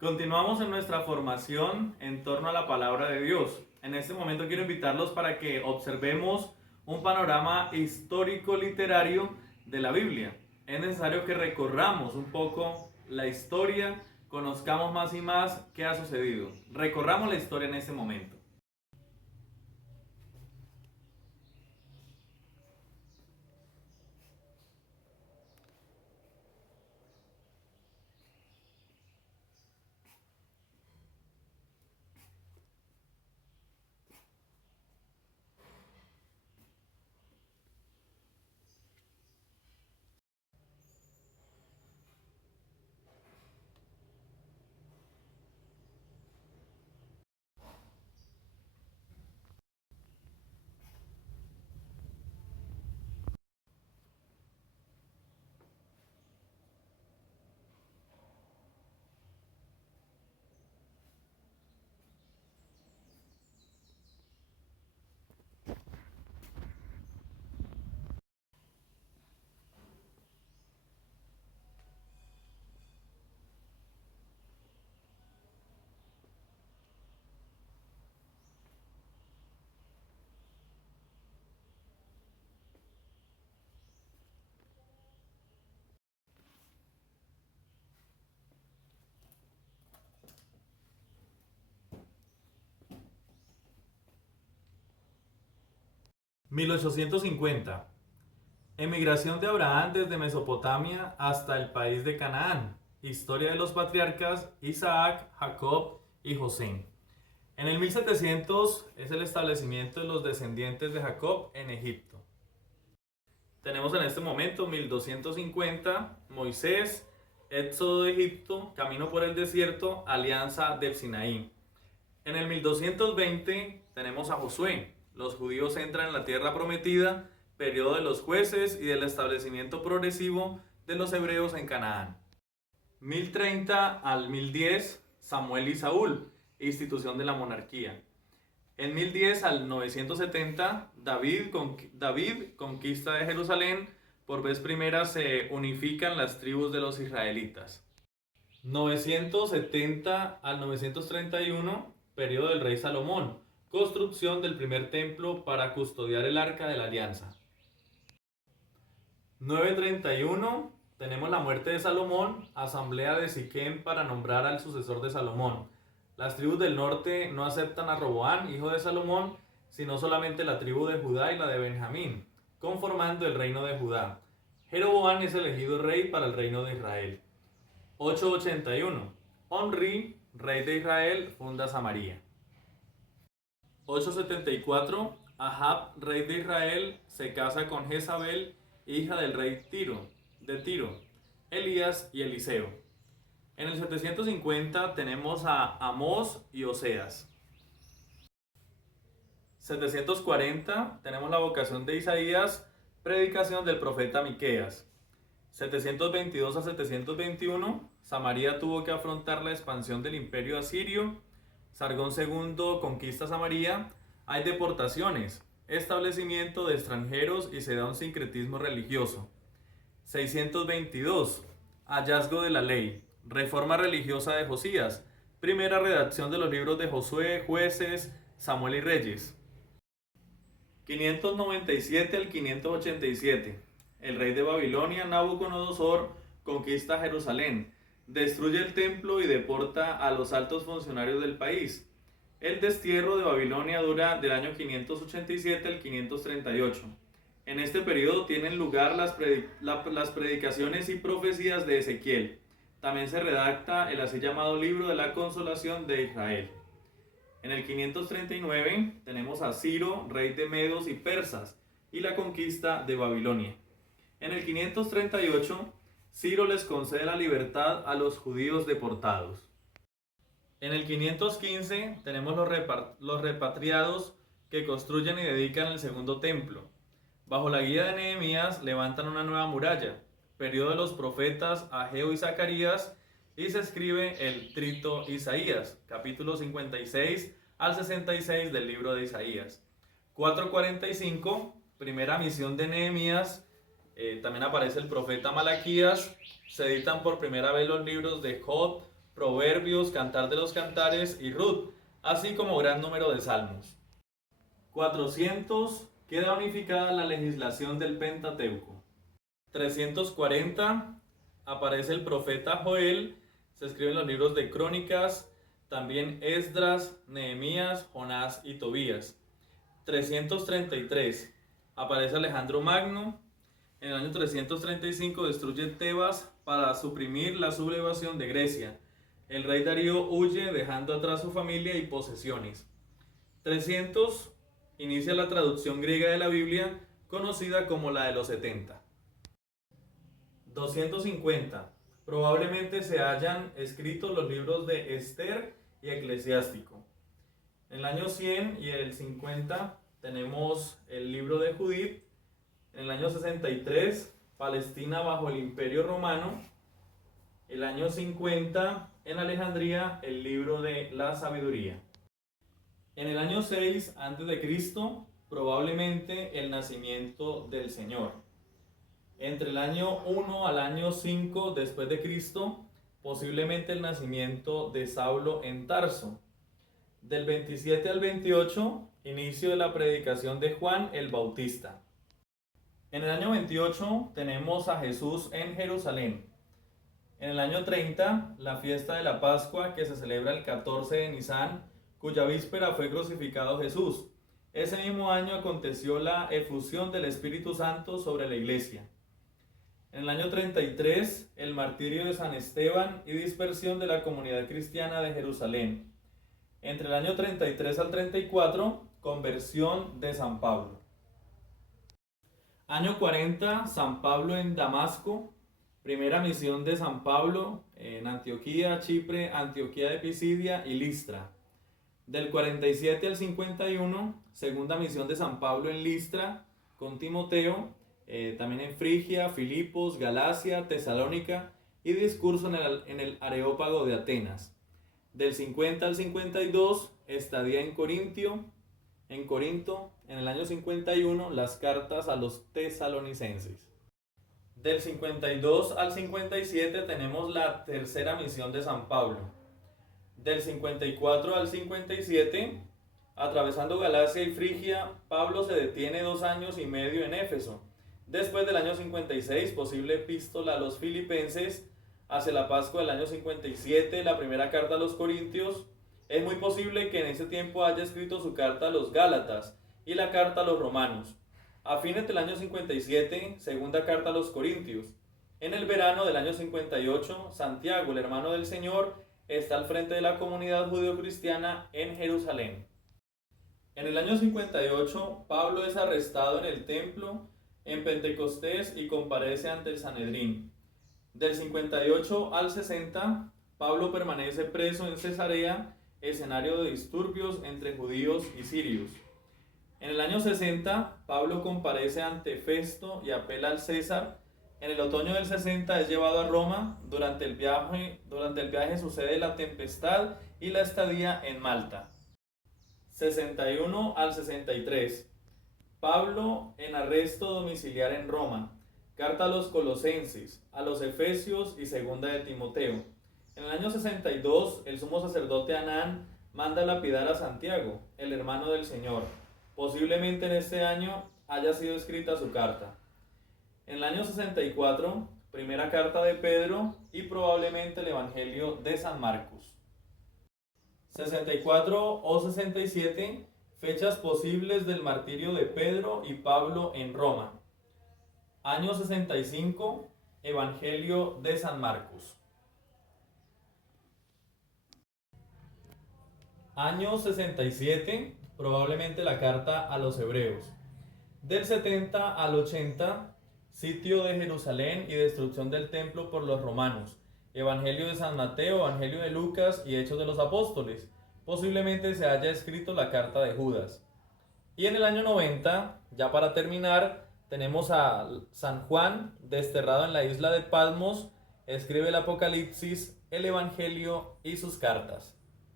Continuamos en nuestra formación en torno a la palabra de Dios. En este momento quiero invitarlos para que observemos un panorama histórico-literario de la Biblia. Es necesario que recorramos un poco la historia, conozcamos más y más qué ha sucedido. Recorramos la historia en este momento. 1850. Emigración de Abraham desde Mesopotamia hasta el país de Canaán. Historia de los patriarcas Isaac, Jacob y José. En el 1700 es el establecimiento de los descendientes de Jacob en Egipto. Tenemos en este momento 1250, Moisés, éxodo de Egipto, camino por el desierto, alianza del Sinaí. En el 1220 tenemos a Josué. Los judíos entran en la tierra prometida, periodo de los jueces y del establecimiento progresivo de los hebreos en Canaán. 1030 al 1010, Samuel y Saúl, institución de la monarquía. En 1010 al 970, David conquista de Jerusalén. Por vez primera se unifican las tribus de los israelitas. 970 al 931, periodo del rey Salomón, construcción del primer templo para custodiar el arca de la alianza. 931, tenemos la muerte de Salomón, asamblea de Siquem para nombrar al sucesor de Salomón. Las tribus del norte no aceptan a Roboán, hijo de Salomón, sino solamente la tribu de Judá y la de Benjamín, conformando el reino de Judá. Jeroboán es elegido rey para el reino de Israel. 881. Omri, rey de Israel, funda Samaria. 874. Ahab, rey de Israel, se casa con Jezabel, hija del rey de Tiro, Elías y Eliseo. En el 750 tenemos a Amós y Oseas. 740 tenemos la vocación de Isaías, predicación del profeta Miqueas. 722 a 721, Samaria tuvo que afrontar la expansión del imperio asirio. Sargón II conquista Samaria. Hay deportaciones, establecimiento de extranjeros y se da un sincretismo religioso. 622, hallazgo de la ley, reforma religiosa de Josías, primera redacción de los libros de Josué, Jueces, Samuel y Reyes. 597 al 587, el rey de Babilonia, Nabucodonosor, conquista Jerusalén, destruye el templo y deporta a los altos funcionarios del país. El destierro de Babilonia dura del año 587 al 538. En este periodo tienen lugar las predicaciones y profecías de Ezequiel. También se redacta el así llamado libro de la consolación de Israel. En el 539 tenemos a Ciro, rey de Medos y Persas, y la conquista de Babilonia. En el 538, Ciro les concede la libertad a los judíos deportados. En el 515 tenemos los repatriados que construyen y dedican el segundo templo. Bajo la guía de Nehemías levantan una nueva muralla, periodo de los profetas Ageo y Zacarías, y se escribe el Trito Isaías, capítulo 56 al 66 del libro de Isaías. 445, primera misión de Nehemías, también aparece el profeta Malaquías, se editan por primera vez los libros de Job, Proverbios, Cantar de los Cantares y Ruth, así como gran número de salmos. 400. Queda unificada la legislación del Pentateuco. 340. Aparece el profeta Joel, se escriben los libros de Crónicas, también Esdras, Nehemías, Jonás y Tobías. 333. Aparece Alejandro Magno. En el año 335 destruye Tebas para suprimir la sublevación de Grecia. El rey Darío huye dejando atrás su familia y posesiones. 300. Inicia la traducción griega de la Biblia, conocida como la de los 70. 250. Probablemente se hayan escrito los libros de Esther y Eclesiástico. En el año 100 y el 50 tenemos el libro de Judith. En el año 63, Palestina bajo el Imperio Romano. El año 50, en Alejandría, el libro de la Sabiduría. En el año 6 a.C., probablemente el nacimiento del Señor. Entre el año 1 al año 5 después de Cristo, posiblemente el nacimiento de Saulo en Tarso. Del 27 al 28, inicio de la predicación de Juan el Bautista. En el año 28 tenemos a Jesús en Jerusalén. En el año 30, la fiesta de la Pascua, que se celebra el 14 de Nisán, cuya víspera fue crucificado Jesús. Ese mismo año aconteció la efusión del Espíritu Santo sobre la iglesia. En el año 33, el martirio de San Esteban y dispersión de la comunidad cristiana de Jerusalén. Entre el año 33 al 34, conversión de San Pablo. Año 40, San Pablo en Damasco. Primera misión de San Pablo en Antioquía, Chipre, Antioquía de Pisidia y Listra. Del 47 al 51, segunda misión de San Pablo en Listra con Timoteo, también en Frigia, Filipos, Galacia, Tesalónica y discurso en el Areópago de Atenas. Del 50 al 52, estadía en Corinto. En el año 51, las cartas a los tesalonicenses. Del 52 al 57 tenemos la tercera misión de San Pablo. Del 54 al 57, atravesando Galacia y Frigia, Pablo se detiene 2 años y medio en Éfeso. Después del año 56, posible epístola a los filipenses. Hacia la Pascua del año 57, la primera carta a los Corintios. Es muy posible que en ese tiempo haya escrito su carta a los Gálatas y la carta a los Romanos. A fines del año 57, segunda carta a los Corintios. En el verano del año 58, Santiago, el hermano del Señor, está al frente de la comunidad judeo-cristiana en Jerusalén. En el año 58, Pablo es arrestado en el templo en Pentecostés y comparece ante el Sanedrín. Del 58 al 60, Pablo permanece preso en Cesarea, escenario de disturbios entre judíos y sirios. En el año 60, Pablo comparece ante Festo y apela al César. En el otoño del 60 es llevado a Roma. Durante el viaje sucede la tempestad y la estadía en Malta. 61 al 63. Pablo en arresto domiciliar en Roma. Carta a los Colosenses, a los Efesios y segunda de Timoteo. En el año 62, el sumo sacerdote Anán manda lapidar a Santiago, el hermano del Señor. Posiblemente en este año haya sido escrita su carta. En el año 64, primera carta de Pedro y probablemente el Evangelio de San Marcos. 64 o 67, fechas posibles del martirio de Pedro y Pablo en Roma. Año 65, Evangelio de San Marcos. Año 67, probablemente la carta a los Hebreos. Del 70 al 80, sitio de Jerusalén y destrucción del templo por los romanos. Evangelio de San Mateo, Evangelio de Lucas y Hechos de los Apóstoles. Posiblemente se haya escrito la carta de Judas. Y en el año 90, ya para terminar, tenemos a San Juan, desterrado en la isla de Patmos, escribe el Apocalipsis, el Evangelio y sus cartas.